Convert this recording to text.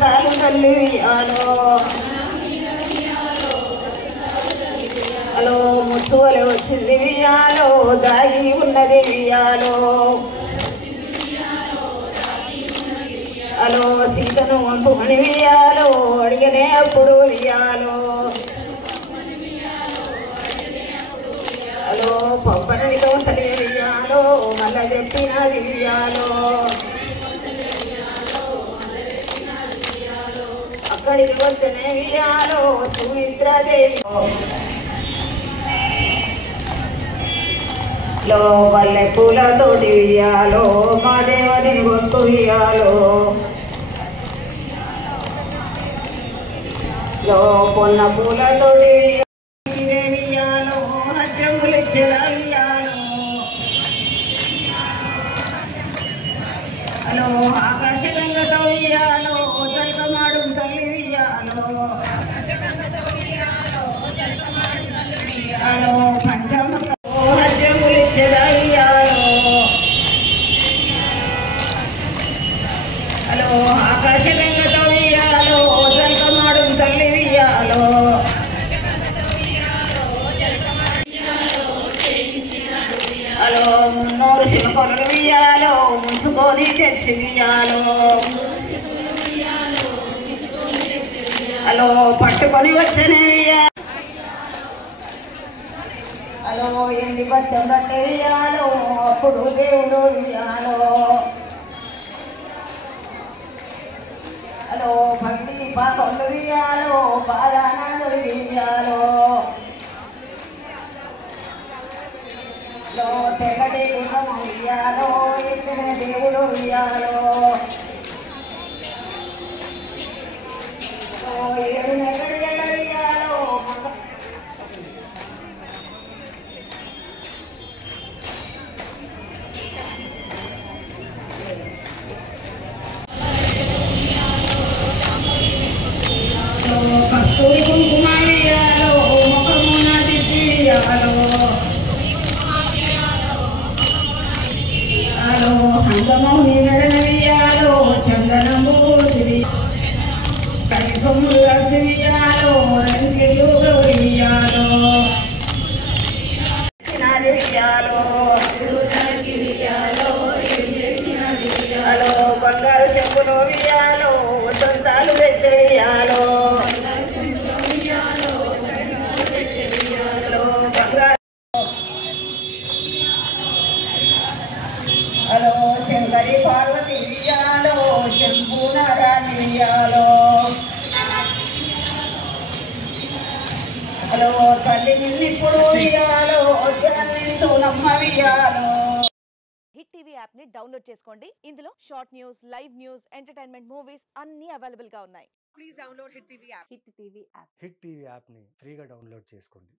సాలు తల్లి వియాలో హలో ముత్తువలే వచ్చింది వియాలో దాగి ఉన్నది వియాలో హలో సీతను వంపుమని వియాలో అడిగనే అప్పుడు వియాలో హలో పప్పనితో తల్లి వియాలో మళ్ళా చెప్పినది వియాలో అక్కడికి వచ్చినే వియాలో సుమిత్రాదేవి లో వల్లె పూలతోటి వియాలో మా దేవని గొంతు వియాలో లో పొన్న పూలతోటి వియాలో హత్యములిచ్చిన వియాలో హలో ఆకాశగంగతో వియాలో జల్కమాడు తల్లి వియాలో హలో పంచమ హలో ఆకాశగంగతో వియాలో జల్కమాడు తల్లి వియాలో హలో మున్నూరు శిల్పలు వియాలో ముంచుకొని తెచ్చి వియాలో హలో పట్టుకొని వచ్చనే హలో ఎండి బచ్చం కట్టేయాలో అప్పుడు దేవుడు వియాలో హలో భక్తి పాపలు వియాలో బాలానందుడు వియాలో హలో తెగటి గుణము వియాలో ఎత్తిన దేవుడు వియాలో ఏడు నెగడియల వియాలో కస్తూరి కుంకుమ వియాలో ముఖమున దిద్ది వియాలో హలో హంగమౌని నడన వియాలో చందనము కనిసొమ్ములు కలిసి వియాలో రంగిలు వియాలో వియాలో హలో బంగారు చెప్పులు వియాలో దొంతాలు పెట్టి వియాలో హలో శంకరి పార్వతి వియాలో శంభునారాయణ వియాలో హలో తల్లి నిన్నిప్పుడు వియాలో జన్మించునమ్మ వియాలో. హిట్ టీవీ యాప్ ని డౌన్లోడ్ చేసుకోండి. ఇందులో short news, live news, entertainment movies అన్ని అవైలబుల్ గా ఉన్నాయి. Please download hit TV app. Hit TV app ని ఫ్రీగా డౌన్లోడ్ చేసుకోండి.